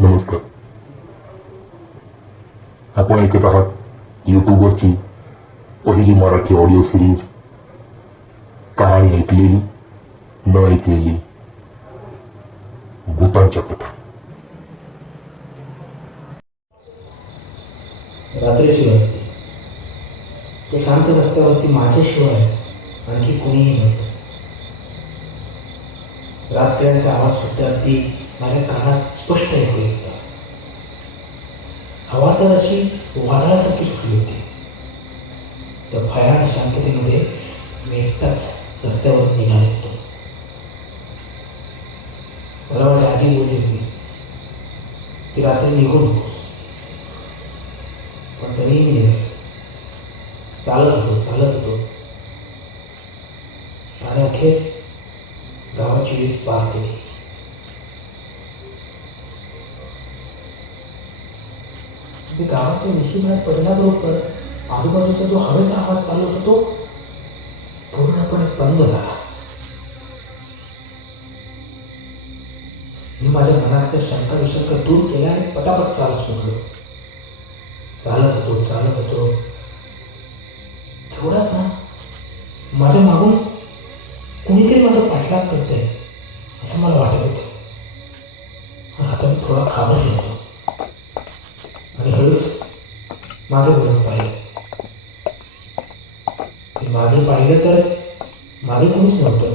नमस्कार. आपण ऐकत आहात यूट्यूबवरची पहिली मराठी ऑडिओ सिरीज कहाणी ऐकलेली न ऐकलेली भूतांच्या कथा. रात्रीची वाटते ते शांत रस्त्यावरती माझ्याशिवाय आणखी कोणीही नव्हतं. रात्र्यांचा आवाज सुद्धा ती माझ्या कानात स्पष्ट ऐकू येत हवा तर अशी वादळासारखी सुटली होती. तर भयान शांततेमध्ये मी एकटाच रस्त्यावर निघालो होतो. मला माझी आजी बोलली होती. ती रात्री निघून पण तरीही मी चालत होतो चालत होतो. आणि अखेर गावाची वीज पार केली. मी गावाच्या विशीबाहेर पडल्याबरोबर आजूबाजूचा जो हवेचा आवाज चालू होता तो पूर्णपणे बंद झाला. मी माझ्या मनातल्या शंका विशंका दूर केल्या आणि पटापट चालत सुटलो. चालत होतो चालत होतो. थोडा ना माझ्या मागून कुणीतरी माझं पाठलाग करते असं मला वाटत होतं. आता मी थोडा घाबरलो होतो आणि हळूच मागे वळून पाहिलं. मागे पाहिलं तर मागे कोणीच नव्हतं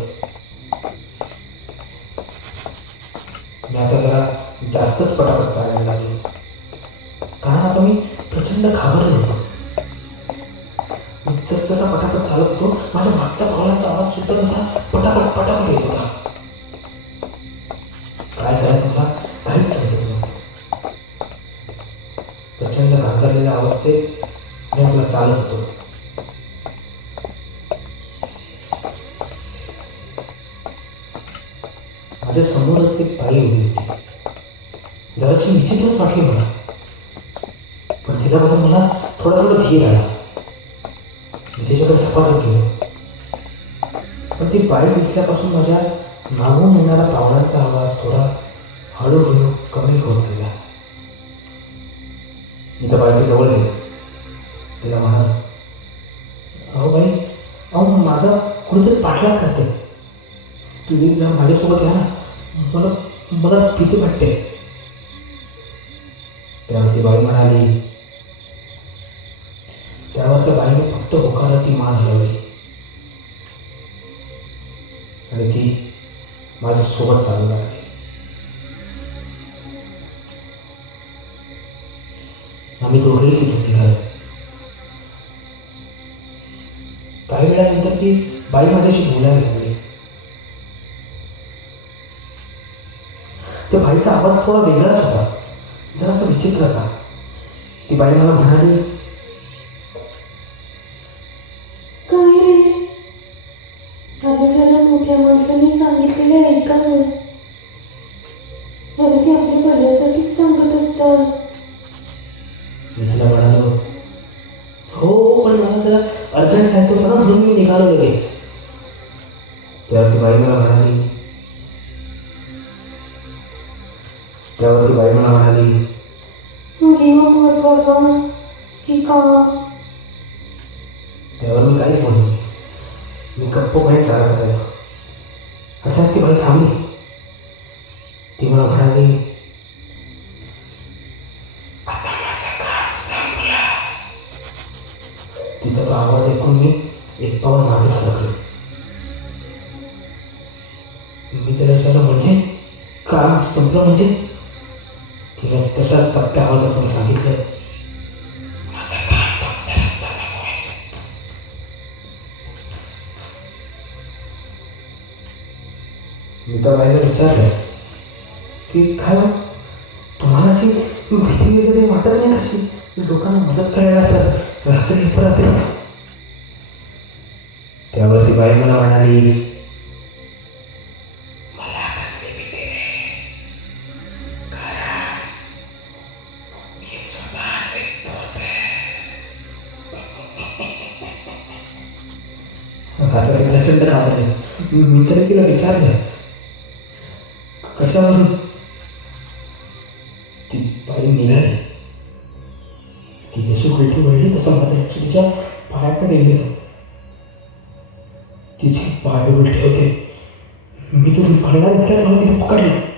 मी आता जरा जास्तच पटापट चालायला लागलो. कारण आता मी प्रचंड घाबरलो होतो. मी जसजसा पटापट चालत होतो माझ्या मागच्या पावलांचा आवाज सुद्धा तसा पटापट माझ्या समोरच एक बाई उभी होती. जराशी विचित्रच वाटली मला. पण तिला बघून मला थोडा थोडा धीर आला. मी तिच्याकडे सपासप केलं. पण ती बाई दिसल्यापासून माझ्या मागून येणारा पाहुण्यांचा आवाज थोडा हळूहळू कमी होत गेला. मी त्या बाईच्या जवळ गेलो. तिला म्हणाल अहो बाई अहो माझा कुठेतरी पाठलाग करते. प्लीज जा माझ्यासोबत या ना. मला मला किती वाटते? त्यावरती ती बाई म्हणाली त्यावर त्या बाईने फक्त होकारात ती मान हलवली. आणि ती माझ्या सोबत चालू लागली आम्ही दोघेही तिथून निघालो काही वेळानंतर ती बाई माझ्याशी बोलायला लागली. त्या बाईचा आवाज थोडा वेगळाच होता. जरासा विचित्रचा ती बाई मला म्हणाली काय रे? जरा मोठ्या माणसांनी सांगितलेले ऐकावं. अरे ते आपल्या भल्यासाठीच सांगत असतात. मी त्याला म्हणालो हो पण मला जरा अर्जंट जायचं होतं ना म्हणून मी निघालो लगेच. त्यावर ती बाई मला म्हणाली त्यावर ती बाई मला म्हणाली जीव महत्त्वाचा की काम त्यावर मी काहीच नाही. मी गप्पपणे चालत राहिलो अचानक ती बाई थांबली. ती मला म्हणाली तिचा तो आवाज ऐकून मी एक पाऊल मागे सरकलो. मी त्याला विचारलं म्हणजे? काम संपलं म्हणजे? तशाच तप्प्या आवाजात मला सांगितलं मी तर बाहेर विचारलं की काय तुम्हाला अशी भीती वगैरे वाटत नाही कशी लोकांना मदत करायला असं रात्री अपरात्री? त्यावरती बाई मला म्हणाली कातडी प्रचंड कातडी मी तरी तिला विचारलं म्हणून ती बाई निघाली ती जशी उलटी वळली तसं माझं लक्ष तिच्या पायाकडे गेलं. तिचे पाय उलटे होते. मी तुम्ही पडणार इतक्यात मला तिने पकडलं.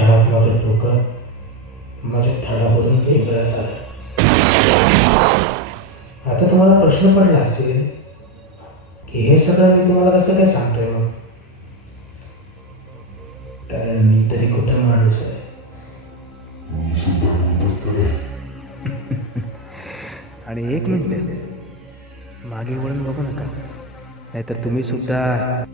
आणि माझं डोकं माझ्या थाडावरून वेगळं झालं आता तुम्हाला प्रश्न पडला असेल की हे सगळं मी तुम्हाला कसं काय सांगतोय मग? कारण मी तरी कुठं माणूस आहे. आणि एक मिनिट. मागे वळून बघू नका. नाहीतर तुम्ही सुद्धा